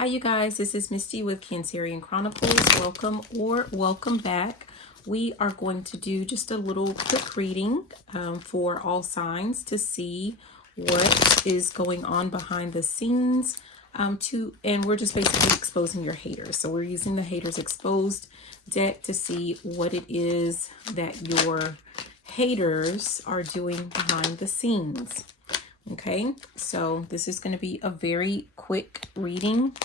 Hi you guys, this is Misty with Cancerian Chronicles. Welcome back. We are going to do just a little quick reading for all signs to see what is going on behind the scenes and we're just basically exposing your haters. So we're using the haters exposed deck to see what it is that your haters are doing behind the scenes. Okay, so this is going to be a very quick reading.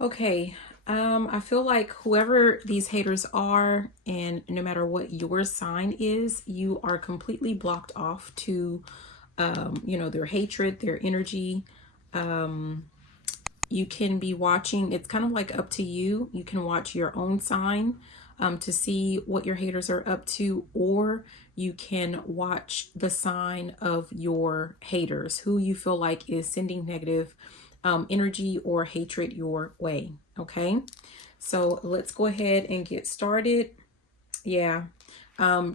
Okay, I feel like whoever these haters are, and no matter what your sign is, you are completely blocked off to, their hatred, their energy. You can be watching, it's kind of like up to you. You can watch your own sign to see what your haters are up to, or you can watch the sign of your haters, who you feel like is sending negative energy or hatred your way. Okay, so let's go ahead and get started. Yeah.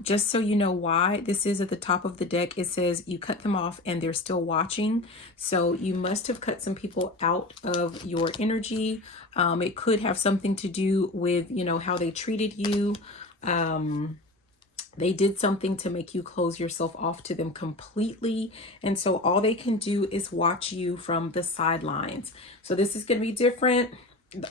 Just so you know why this is at the top of the deck, it says you cut them off and they're still watching. So you must have cut some people out of your energy. It could have something to do with, how they treated you. They did something to make you close yourself off to them completely. And so all they can do is watch you from the sidelines. So this is going to be different.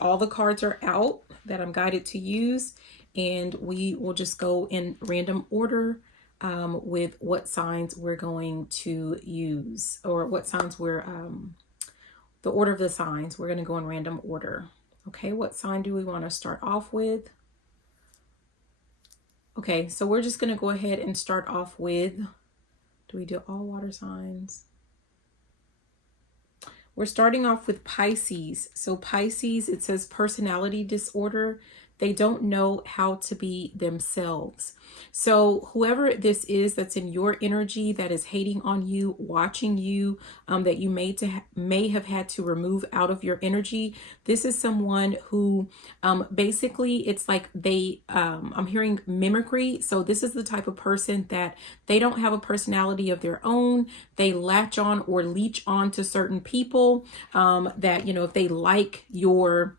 All the cards are out that I'm guided to use. And we will just go in random order with what signs we're going to use, or what signs we're, the order of the signs. We're going to go in random order. Okay, what sign do we want to start off with? Okay, so we're just going to go ahead and start off with, do we do all water signs? We're starting off with Pisces. So Pisces, it says personality disorder. They don't know how to be themselves. So whoever this is that's in your energy, that is hating on you, watching you, that you may have had to remove out of your energy, this is someone who basically it's like they, I'm hearing mimicry. So this is the type of person that they don't have a personality of their own. They latch on or leech on to certain people that, if they like your,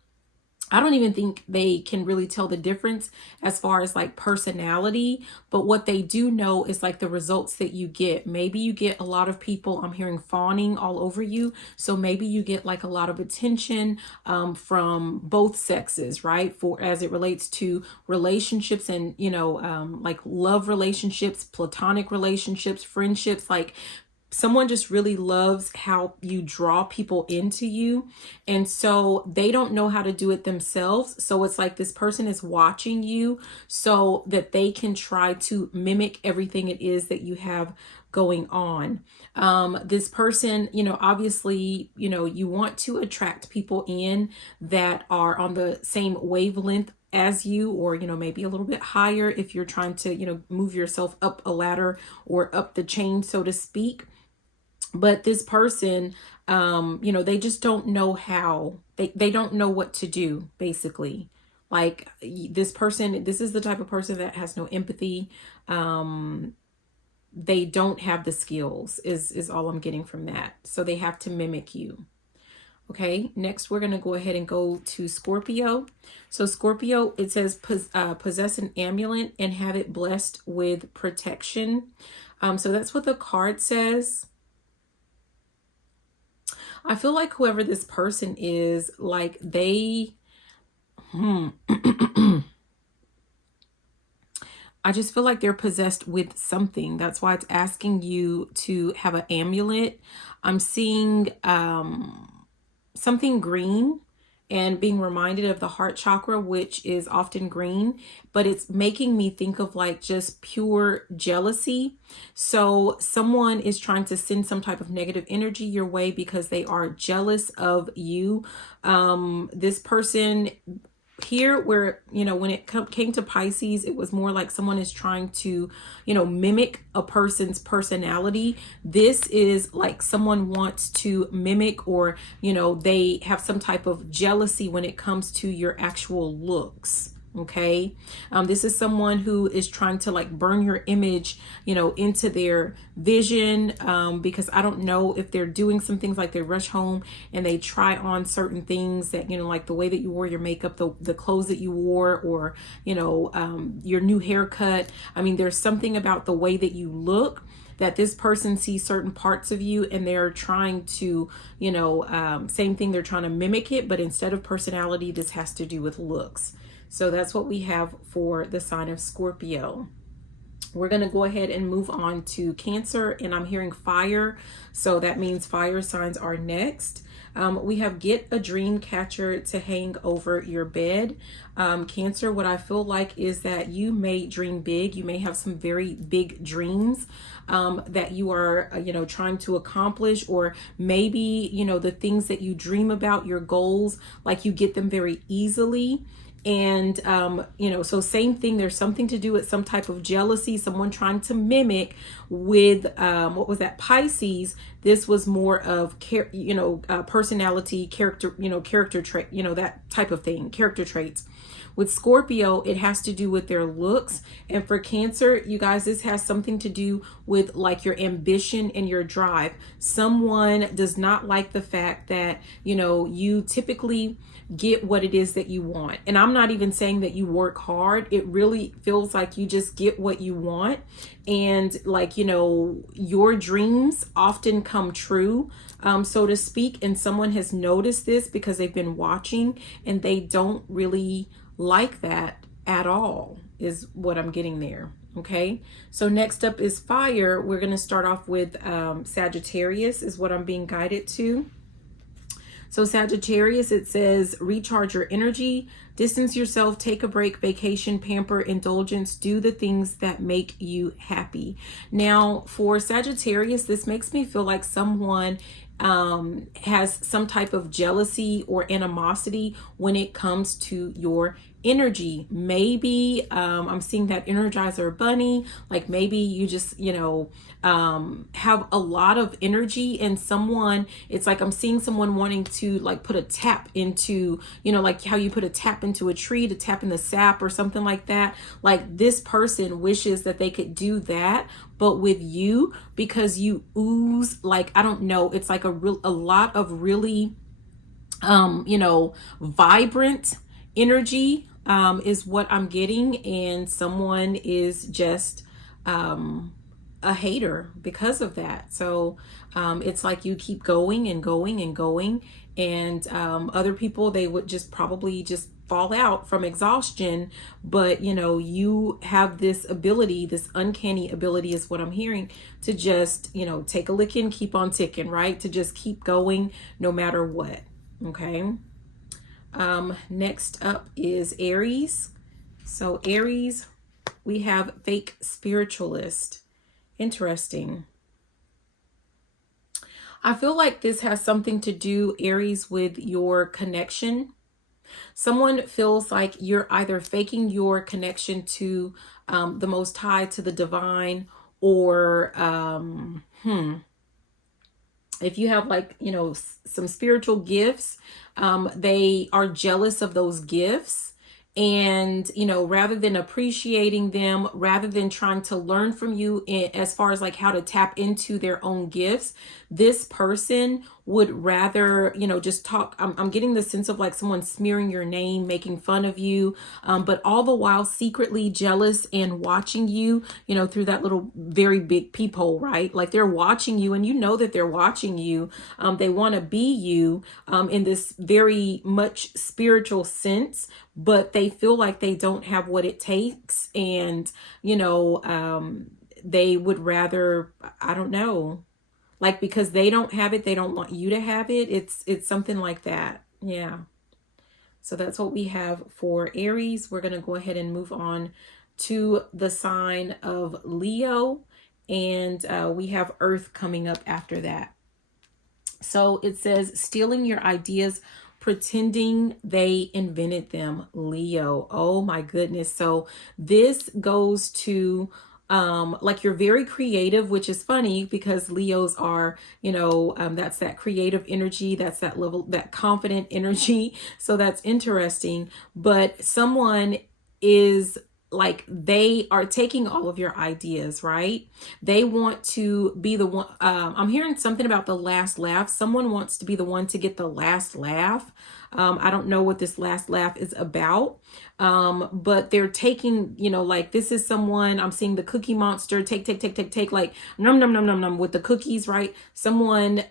I don't even think they can really tell the difference as far as like personality, but what they do know is like the results that you get. Maybe you get a lot of people, I'm hearing fawning all over you. So maybe you get like a lot of attention from both sexes, right? For as it relates to relationships and, like love relationships, platonic relationships, friendships, like someone just really loves how you draw people into you. And so they don't know how to do it themselves. So it's like this person is watching you so that they can try to mimic everything it is that you have going on. This person, obviously, you want to attract people in that are on the same wavelength as you, or maybe a little bit higher if you're trying to move yourself up a ladder or up the chain, so to speak. But this person, they just don't know how, they don't know what to do, basically. Like this person, this is the type of person that has no empathy. They don't have the skills is all I'm getting from that. So they have to mimic you. Okay, next we're going to go ahead and go to Scorpio. So Scorpio, it says possess an amulet and have it blessed with protection. So that's what the card says. I feel like whoever this person is, like they, I just feel like they're possessed with something. That's why it's asking you to have an amulet. I'm seeing something green and being reminded of the heart chakra, which is often green, but it's making me think of like just pure jealousy. So someone is trying to send some type of negative energy your way because they are jealous of you. This person here, where when it came to Pisces, it was more like someone is trying to mimic a person's personality. This is like someone wants to mimic, or they have some type of jealousy when it comes to your actual looks. Okay. This is someone who is trying to like burn your image, into their vision. Because I don't know if they're doing some things like they rush home and they try on certain things that, like the way that you wore your makeup, the clothes that you wore, or, your new haircut. I mean, there's something about the way that you look that this person sees certain parts of you and they're trying to, same thing, they're trying to mimic it, but instead of personality, this has to do with looks. So that's what we have for the sign of Scorpio. We're going to go ahead and move on to Cancer, and I'm hearing fire. So that means fire signs are next. We have get a dream catcher to hang over your bed. Cancer, what I feel like is that you may dream big. You may have some very big dreams that you are, trying to accomplish, or maybe, the things that you dream about, your goals, like you get them very easily. And, so same thing, there's something to do with some type of jealousy, someone trying to mimic with, what was that? Pisces. This was more of, personality, character trait, that type of thing, character traits. With Scorpio, it has to do with their looks. And for Cancer, you guys, this has something to do with like your ambition and your drive. Someone does not like the fact that, you typically get what it is that you want. And I'm not even saying that you work hard. It really feels like you just get what you want. And like, your dreams often come true, so to speak. And someone has noticed this because they've been watching and they don't really like that at all, is what I'm getting there. Okay, so next up is fire. We're going to start off with Sagittarius is what I'm being guided to. So Sagittarius, it says recharge your energy, distance yourself, take a break, vacation, pamper, indulgence, do the things that make you happy. Now for Sagittarius, this makes me feel like someone has some type of jealousy or animosity when it comes to your energy. Maybe I'm seeing that Energizer bunny, like maybe you just have a lot of energy, and someone, it's like I'm seeing someone wanting to like put a tap into, like how you put a tap into a tree to tap in the sap or something like that. Like this person wishes that they could do that, but with you, because you ooze, like, I don't know, it's like a lot of really vibrant energy is what I'm getting, and someone is just a hater because of that. So it's like you keep going and going and going, and other people, they would just probably just fall out from exhaustion, but you have this ability, this uncanny ability is what I'm hearing, to just take a licking, keep on ticking, right? To just keep going no matter what. Okay. Next up is Aries. So Aries, we have fake spiritualist. Interesting. I feel like this has something to do, Aries, with your connection. Someone feels like you're either faking your connection to the Most High, to the divine, or if you have like, some spiritual gifts, they are jealous of those gifts. And, rather than appreciating them, rather than trying to learn from you as far as like how to tap into their own gifts, this person would rather, just talk. I'm getting the sense of like someone smearing your name, making fun of you, but all the while secretly jealous and watching you, through that little very big peephole, right? Like they're watching you, and that they're watching you. They want to be you in this very much spiritual sense, but they feel like they don't have what it takes. And, they would rather, I don't know, like, because they don't have it, they don't want you to have it. It's something like that. Yeah. So that's what we have for Aries. We're going to go ahead and move on to the sign of Leo. And we have Earth coming up after that. So it says stealing your ideas, pretending they invented them, Leo. Oh my goodness. So this goes to like you're very creative, which is funny because Leos are, that's that creative energy, that's that level, that confident energy. So that's interesting. But someone is like they are taking all of your ideas, right? They want to be the one. I'm hearing something about the last laugh. Someone wants to be the one to get the last laugh. I don't know what this last laugh is about. But they're taking, like this is someone, I'm seeing the cookie monster take, like num num num num num with the cookies, right? Someone,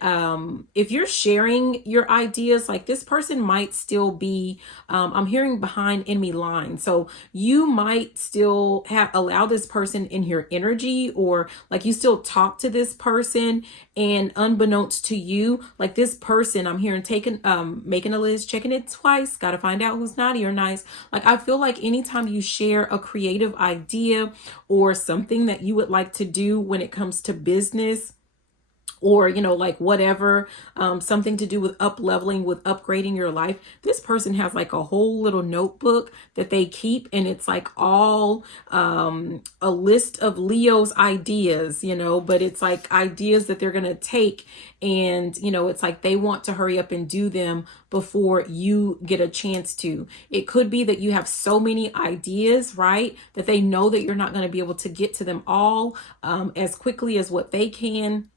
if you're sharing your ideas, like this person might still be, I'm hearing behind enemy lines. So you might still allow this person in your energy, or like you still talk to this person, and unbeknownst to you, like this person, I'm hearing taking, making a list, checking it twice, got to find out who's naughty or nice. Like I feel like anytime you share a creative idea or something that you would like to do when it comes to business, or like whatever, something to do with up leveling, with upgrading your life, this person has like a whole little notebook that they keep, and it's like all a list of Leo's ideas, but it's like ideas that they're gonna take, and it's like they want to hurry up and do them before you get a chance to. It could be that you have so many ideas, right, that they know that you're not going to be able to get to them all as quickly as what they can,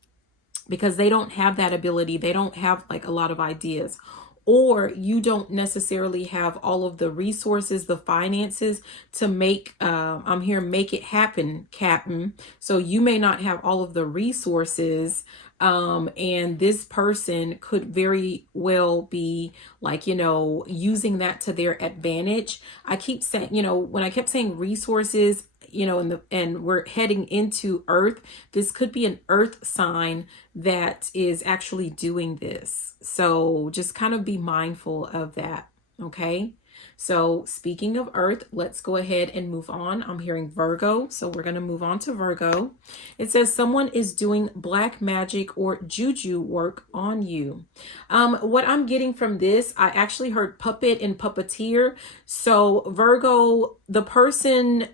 because they don't have that ability. They don't have like a lot of ideas, or you don't necessarily have all of the resources, the finances to make, I'm here, make it happen, Captain. So you may not have all of the resources. And this person could very well be like, using that to their advantage. I keep saying, when I kept saying resources, and we're heading into Earth, this could be an Earth sign that is actually doing this. So just kind of be mindful of that. Okay. So speaking of Earth, let's go ahead and move on. I'm hearing Virgo. So we're going to move on to Virgo. It says someone is doing black magic or juju work on you. What I'm getting from this, I actually heard puppet and puppeteer. So Virgo, the person,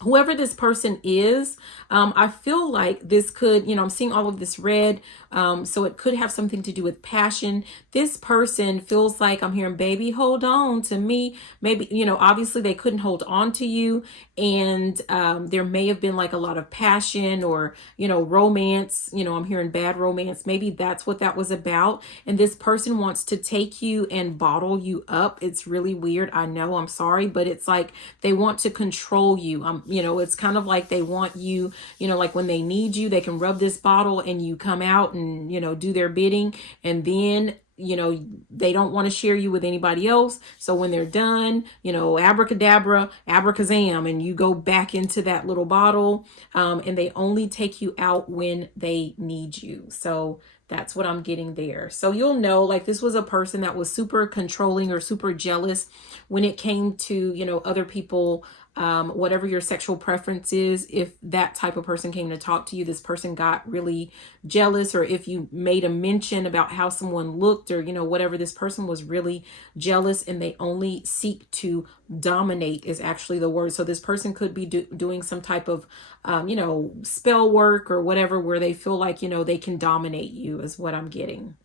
whoever this person is, I feel like this could, I'm seeing all of this red. So it could have something to do with passion. This person feels like, I'm hearing, baby, hold on to me. Maybe, obviously they couldn't hold on to you. And there may have been like a lot of passion or, romance, I'm hearing bad romance. Maybe that's what that was about. And this person wants to take you and bottle you up. It's really weird. I know, I'm sorry, but it's like they want to control you. It's kind of like they want you, like when they need you, they can rub this bottle and you come out and, do their bidding. And then, they don't want to share you with anybody else. So when they're done, abracadabra, abracazam, and you go back into that little bottle, and they only take you out when they need you. So that's what I'm getting there. So you'll know, like, this was a person that was super controlling or super jealous when it came to, other people, whatever your sexual preference is. If that type of person came to talk to you, this person got really jealous, or if you made a mention about how someone looked, or, whatever, this person was really jealous, and they only seek to dominate is actually the word. So this person could be doing some type of, spell work or whatever, where they feel like, they can dominate you is what I'm getting.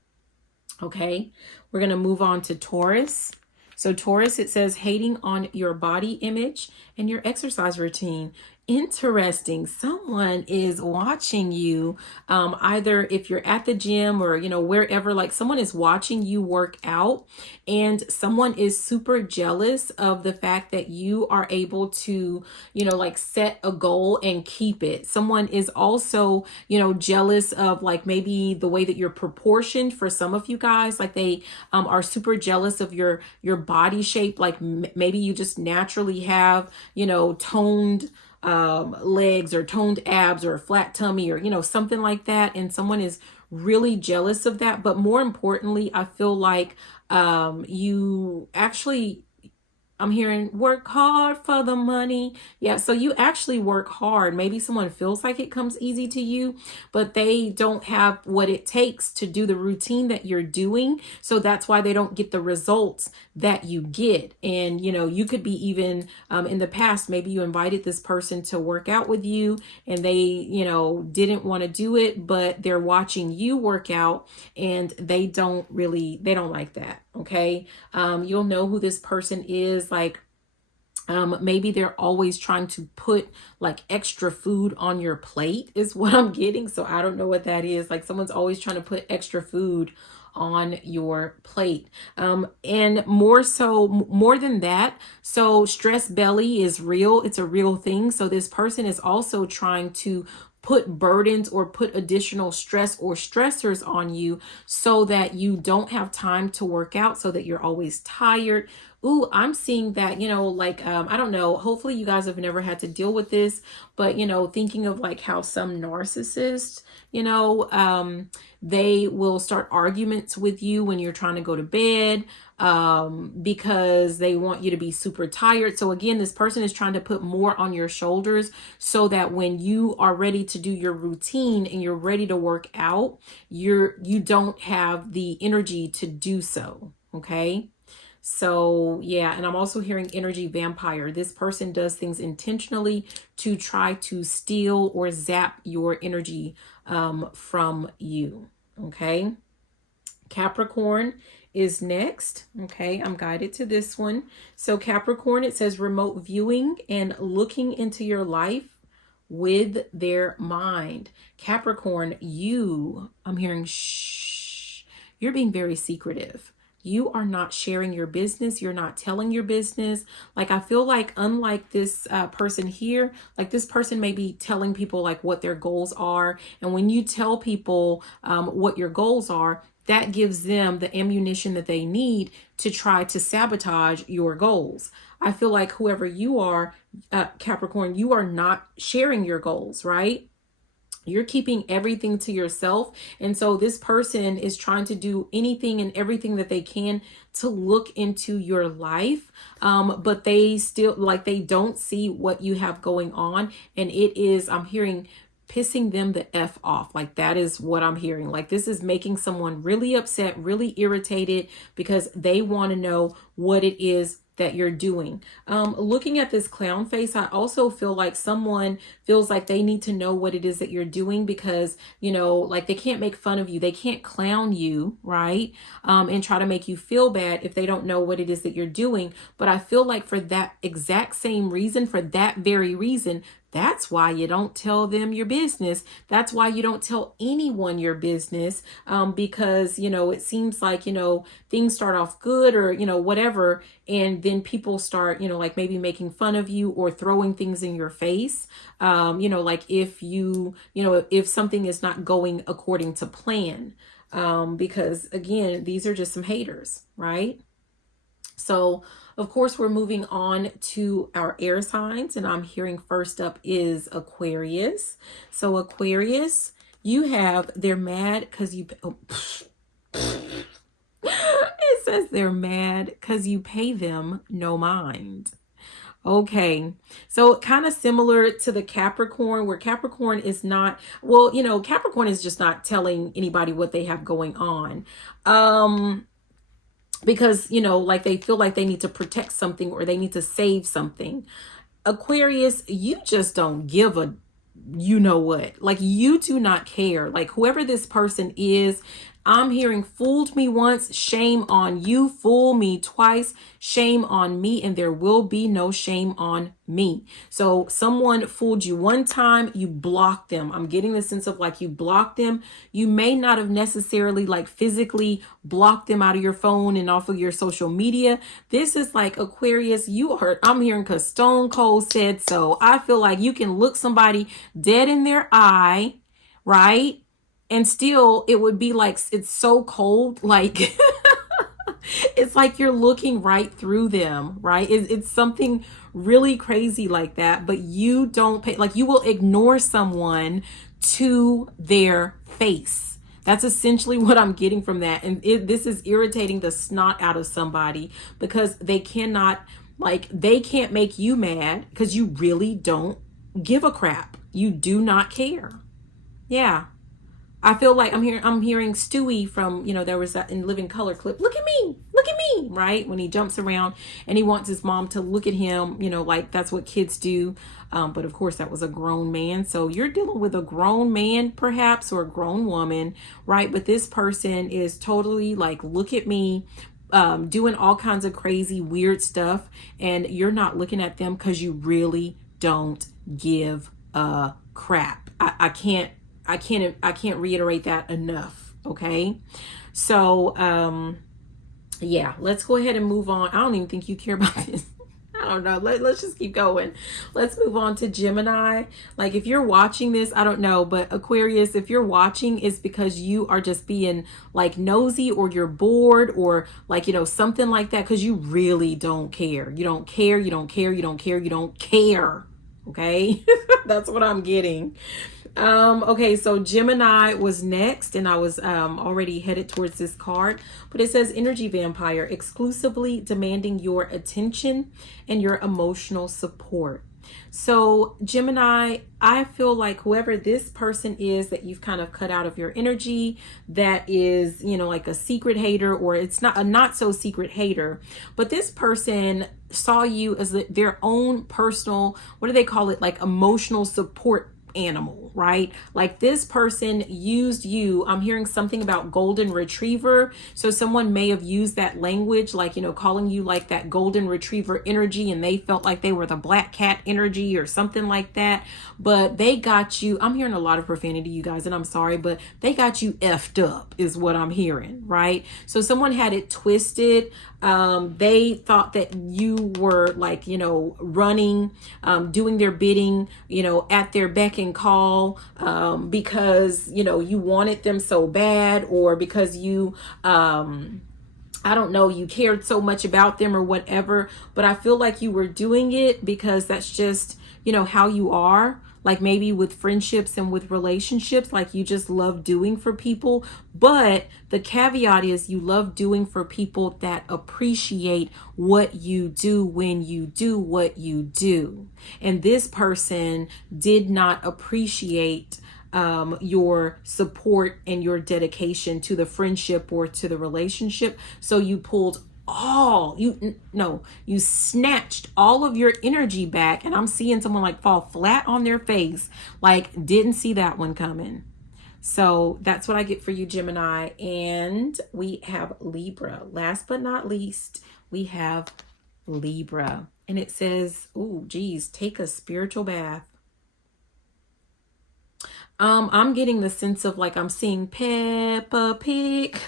Okay. We're going to move on to Taurus. So Taurus, it says hating on your body image and your exercise routine. Interesting. Someone is watching you, either if you're at the gym or, wherever, like someone is watching you work out, and someone is super jealous of the fact that you are able to, like set a goal and keep it. Someone is also, jealous of like maybe the way that you're proportioned. For some of you guys, like they are super jealous of your body shape. Like maybe you just naturally have, toned legs or toned abs or a flat tummy, or something like that, and someone is really jealous of that. But more importantly, I feel like you actually, I'm hearing work hard for the money. Yeah, so you actually work hard. Maybe someone feels like it comes easy to you, but they don't have what it takes to do the routine that you're doing. So that's why they don't get the results that you get. And, you could be even in the past, maybe you invited this person to work out with you, and they, didn't want to do it, but they're watching you work out, and they don't like that. Okay. You'll know who this person is. Like, Maybe they're always trying to put like extra food on your plate is what I'm getting. So I don't know what that is. Like someone's always trying to put extra food on your plate. And more than that, so stress belly is real. It's a real thing. So this person is also trying to put burdens or put additional stress or stressors on you so that you don't have time to work out, so that you're always tired. Ooh, I'm seeing that, like, I don't know, hopefully you guys have never had to deal with this, but, thinking of like how some narcissists, they will start arguments with you when you're trying to go to bed, because they want you to be super tired. So again, this person is trying to put more on your shoulders so that when you are ready to do your routine and you're ready to work out, you don't have the energy to do so. Okay. So yeah, and I'm also hearing energy vampire. This person does things intentionally to try to steal or zap your energy from you. Okay. Capricorn is next. Okay, I'm guided to this one. So Capricorn, it says remote viewing and looking into your life with their mind. Capricorn, I'm hearing shh. You're being very secretive. You are not sharing your business. You're not telling your business. Like, I feel like unlike this person here, like this person may be telling people like what their goals are. And when you tell people what your goals are, that gives them the ammunition that they need to try to sabotage your goals. I feel like whoever you are, Capricorn, you are not sharing your goals, right? You're keeping everything to yourself. And so this person is trying to do anything and everything that they can to look into your life. But they still, like, they don't see what you have going on. And it is, I'm hearing, pissing them the F off. Like, that is what I'm hearing. Like, this is making someone really upset, really irritated, because they want to know what it is that you're doing. Looking at this clown face, I also feel like someone feels like they need to know what it is that you're doing, because, like, they can't make fun of you. They can't clown you, right? And try to make you feel bad if they don't know what it is that you're doing. But I feel like for that exact same reason, for that very reason, that's why you don't tell them your business. That's why you don't tell anyone your business, because, it seems like, things start off good or, whatever. And then people start, like maybe making fun of you or throwing things in your face. Like if if something is not going according to plan, because again, these are just some haters, right? So of course, we're moving on to our air signs, and I'm hearing first up is Aquarius. So Aquarius, you have, they're mad because you, it says they're mad because you pay them no mind. Okay, so kind of similar to the Capricorn, where Capricorn is not, well, Capricorn is just not telling anybody what they have going on. Because, like they feel like they need to protect something or they need to save something. Aquarius, you just don't give a, what, like you do not care. Like whoever this person is, I'm hearing fooled me once, shame on you. Fool me twice, shame on me. And there will be no shame on me. So someone fooled you one time, you blocked them. I'm getting the sense of like you blocked them. You may not have necessarily like physically blocked them out of your phone and off of your social media. This is like Aquarius, I'm hearing because Stone Cold said so. I feel like you can look somebody dead in their eye, right? And still it would be like, it's so cold, like it's like you're looking right through them, right? It's something really crazy like that, but you don't pay, like you will ignore someone to their face. That's essentially what I'm getting from that. And this is irritating the snot out of somebody because they can't make you mad because you really don't give a crap. You do not care. Yeah. I feel like I'm hearing Stewie from, there was that in Living Color clip. Look at me, right? When he jumps around and he wants his mom to look at him, like that's what kids do. But of course that was a grown man. So you're dealing with a grown man perhaps, or a grown woman, right? But this person is totally like, look at me. doing all kinds of crazy, weird stuff, and you're not looking at them because you really don't give a crap. I can't reiterate that enough. Okay. So, yeah, let's go ahead and move on. I don't even think you care about this. I don't know. Let's just keep going. Let's move on to Gemini. Like, if you're watching this, I don't know, but Aquarius, if you're watching, it's because you are just being like nosy, or you're bored, or like, something like that, because you really don't care. You don't care. You don't care. You don't care. You don't care. Okay. That's what I'm getting. Okay, so Gemini was next, and I was already headed towards this card, but it says energy vampire, exclusively demanding your attention and your emotional support. So Gemini, I feel like whoever this person is that you've kind of cut out of your energy, that is, like a secret hater, or it's not a not so secret hater, but this person saw you as their own personal, what do they call it? Like emotional support animal, right? Like, this person used you. I'm hearing something about golden retriever. So someone may have used that language, like, calling you like that golden retriever energy, and they felt like they were the black cat energy or something like that. But they got you. I'm hearing a lot of profanity, you guys, and I'm sorry, but they got you effed up is what I'm hearing, right? So someone had it twisted. They thought that you were like, running, doing their bidding, at their beck and call, because, you wanted them so bad, or because you, I don't know, you cared so much about them or whatever. But I feel like you were doing it because that's just, how you are. Like, maybe with friendships and with relationships, like, you just love doing for people. But the caveat is, you love doing for people that appreciate what you do when you do what you do. And this person did not appreciate your support and your dedication to the friendship or to the relationship. So you pulled you snatched all of your energy back, and I'm seeing someone like fall flat on their face, like didn't see that one coming. So that's what I get for you, Gemini. And we have Libra. Last but not least, we have Libra, and it says, "Ooh, geez, take a spiritual bath." I'm getting the sense of, like, I'm seeing Peppa Pig.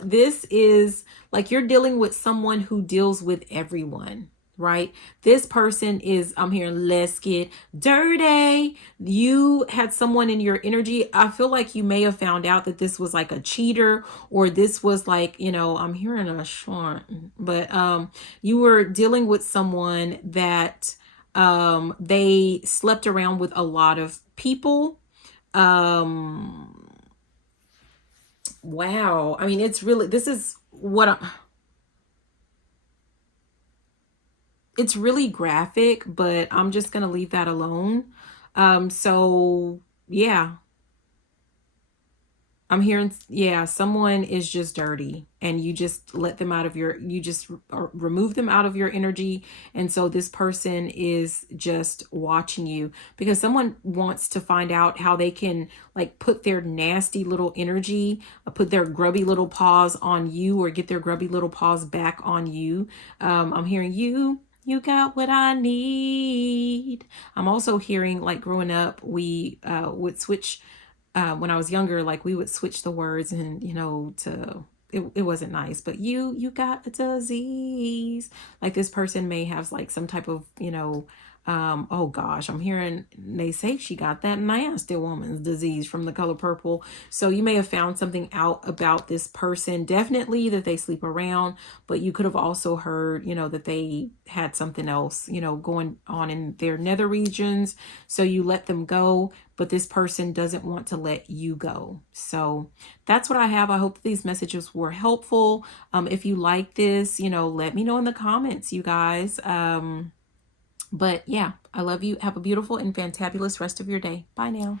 This is like you're dealing with someone who deals with everyone, right? This person is, I'm hearing, let's get dirty. You had someone in your energy. I feel like you may have found out that this was like a cheater, or this was like, I'm hearing a short, but you were dealing with someone that they slept around with a lot of people. Wow. I mean, it's really, this is what it's really graphic, but I'm just going to leave that alone. So yeah, I'm hearing, yeah, someone is just dirty, and you just let them out of your, you just remove them out of your energy. And so this person is just watching you because someone wants to find out how they can, like, put their nasty little energy, put their grubby little paws on you, or get their grubby little paws back on you. I'm hearing you got what I need. I'm also hearing, like, growing up, we would switch, when I was younger, like, we would switch the words, and, it wasn't nice, but you got a disease. Like, this person may have, like, some type of, oh gosh, I'm hearing, they say she got that nasty woman's disease from The Color Purple. So you may have found something out about this person, definitely that they sleep around, but you could have also heard, that they had something else, going on in their nether regions. So you let them go, but this person doesn't want to let you go. So that's what I have. I hope these messages were helpful. If you like this, let me know in the comments, you guys. But yeah, I love you. Have a beautiful and fantabulous rest of your day. Bye now.